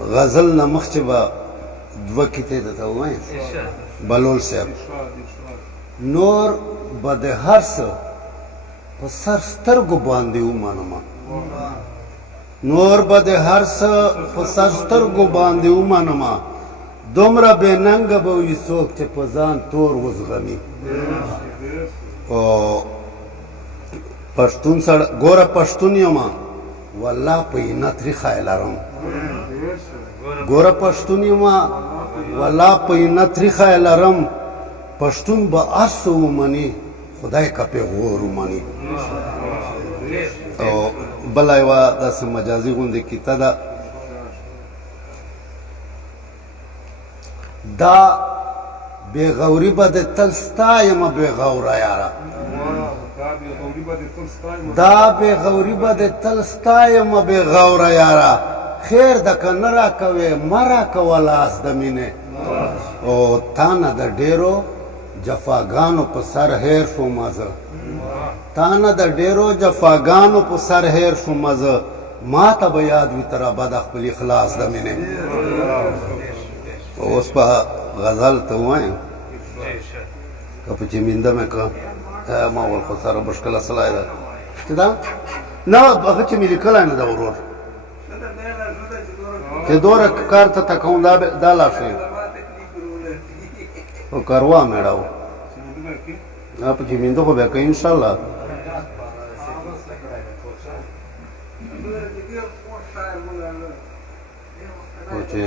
غزل نه مخکې به دوه کیتې درته ووایم بلول صاحب نور به د هر څه په سر سترګو باندې ومنمه نور به د هر څه په سر سترګو باندې ومنمه دومره بې ننګه به وي څوک چې په ځان تور وزغمي پښتون سره ګوره پښتون یم والله په اینه تریخی لرم ګوره پښتون یم والله په اینه تریخی لرم پښتون به هر څه ومني خدای که پیغور ومني او بله یوه داسې مجازي غوندې کیته ده دا بېغوري به د تل ستا یمه بېغوره یاره دا بېغوري به د تل ستا یمه بېغوره یاره خیر ده که نه راکوې مه راکوه لاس د مینې او تا نه د ډېرو جفاګانو په سر هیر شومه زه تا نه د ډېرو جفاګانو په سر هیر شومه زه ما ته به یاد وي تر ابده خپل اخلاص د مینې اوس په غزل ته ووایم که په چمینده مې که ما ول خو سره مشکله سلای ده چې دا نه هغه چې مې لیکلی نه ده ورور چې دوره کار ته تکوم دا لا شي او کاروا میړه و په چمینده خو بیا کوي انشاءالله چې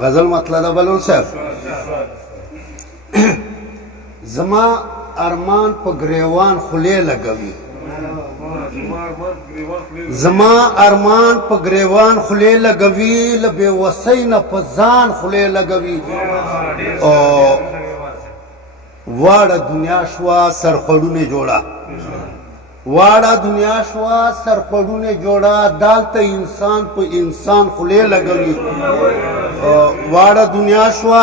غزل مطلب ده بلول صاحب زما ارمان په گریوان خولې لګوي زما ارمان په گریوان خولې لګوي له بېوسۍ نه په ځان خولې لګوي او واړه دنیا شوه سرخوړونې جوړه واړه دنیا شوه سرخوړونې جوړه دالته انسان په انسان خولې لګوي واړه دنیا شوه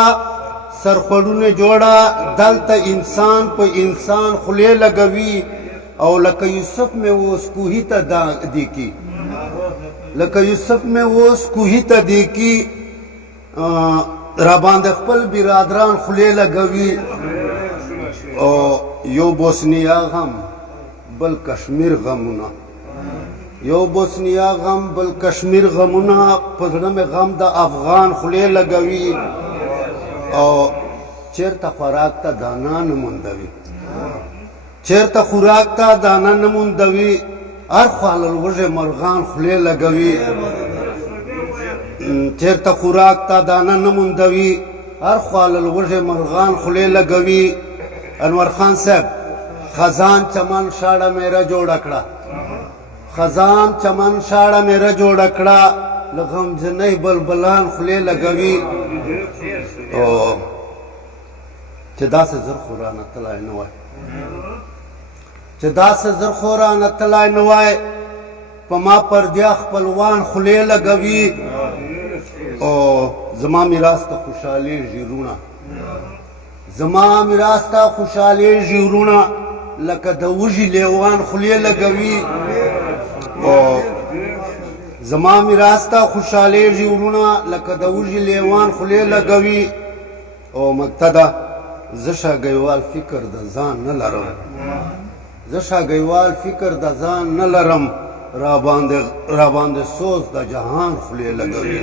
سرخوړونې جوړه دلته انسان په انسان خولې لګوي او لکه یوسف مې اوس کوهي ته دیکي لکه یوسف مې اوس کوهي ته دیکي راباندې خپل برادران خولې لګوي او یو بوسنیا غم بل کشمیر غمونه یو بوسنیا غم بل کشمیر غمونه په زړه مې غم د افغان خولې لګوي او چیرته خوراک ته دانا نه موندوي چیرته خوراک ته دانا نه موندوي هر خوا له لوږې مرغان خولې لګوي چیرته خوراک ته دانا نه موندوي هر خوا له لوږې مرغان خولې لګوي انور خان صاحب خزان چمن شاړه میره جوړه کړه خزان چمن شاړه میره جوړه کړه له غمجنۍ بلبلان خولې لګوي او چې داسې زر خو رانه تلی نه وای چې داسې زر خو رانه تلی نه وای په ما پردیا خپلوان خولې لګوي او زما میراث ته خوشحالېږي وروڼه زما میراث ته خوشحالېږي وروڼه لکه د وږي لیوان خولې لګوي او زما میراث ته خوشحالېږي وروڼه لکه د وږي لیوان خولې لګوي او مقتده زه شاګیوال فکر د ځان نه لرم زه شاګیوال فکر د ځان نه لرم راباندې سوز د جهان خولې لګوي